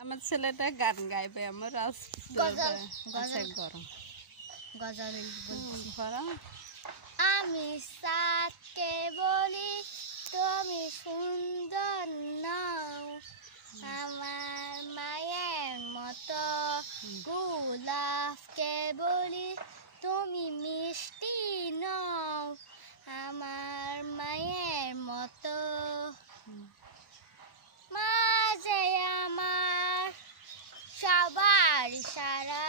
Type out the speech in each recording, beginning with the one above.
আমার ছেলেটা গান গাইবে আমার গরম গজল গরম। আমি সাতকে বলি তুমি সুন্দর নাও, আমার মায়ের মতো গোলাপকে বলি তুমি মিষ্টি নাও, আমার মায়ের মতো। মা যে আমার সবার সারা,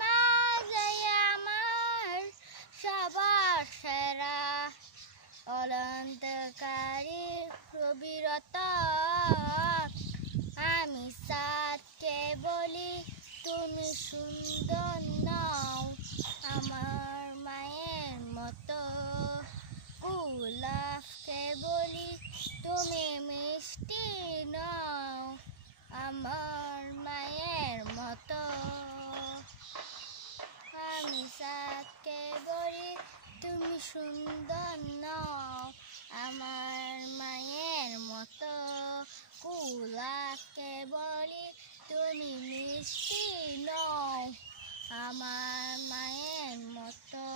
মা যে আমার সবার সেরা, অলন্তকারী প্রবীরত। আমি সাতকে বলি তুমি সুন্দর নাও, আমার মায়ের মতো গোলাপকে বলি তুমি মিষ্টি নাও, আমার মায়ের মতো। আমি সাতকে বলি তুমি সুন্দর নাও, আমার মায়ের মতো গোলাপকে বলি তুমি মিষ্টি নাও, আমার মায়ের মতো।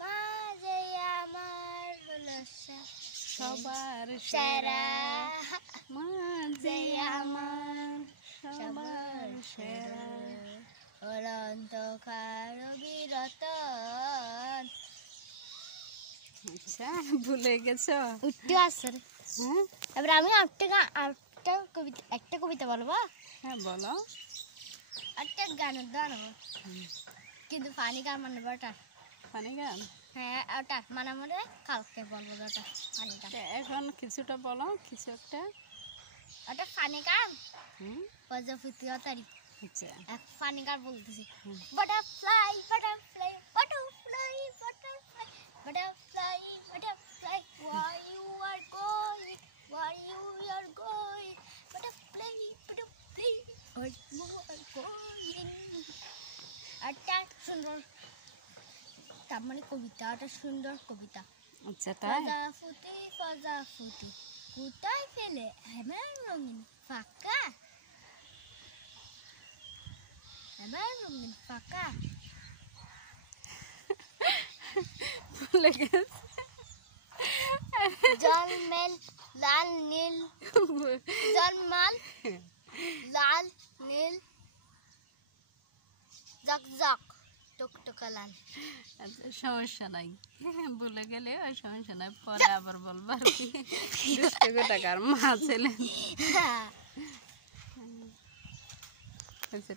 মা যে আমার হলো সবার সেরা, মা যে আমার সবার সেরা, অলন্তকার বিরত। আচ্ছা ভুলে গেছো? উঠতে আসছে। হ্যাঁ এবার আমি একটা কবিতা বলবো। হ্যাঁ বলো। একটা গানের গান কিন্তু পানি গান মানে ওটা পানি গান। হ্যাঁ ওটা মানে মানে কালকে বলবো ওটা পানি গান। এখন কিছুটা বলো, কিছু একটা। ওটা পানি গান আচ্ছা এক পানি গান বলতেছি। Butterfly butterfly butterfly butterfly butterfly butterfly where you are going, where you are going, butterfly butterfly where you are going। একটা সুন্দর তার মানে কবিতা, একটা সুন্দর কবিতা। আচ্ছা তাই? প্রজাপতি প্রজাপতি কোথায় ফেলে আমার রঙিন ফাঁকা, আমার রঙিন ফাঁকা। ভুলে গেছে। জলমেল লাল নীল, জলমাল লাল নীল জকজক টুকটুকা লাল। আচ্ছা সমস্যা নাই, ভুলে গেলে ওই সমস্যা নাই, পরে আবার বলবো আর কি। দুষ্টু টাকার মা ছিলেন। আচ্ছা।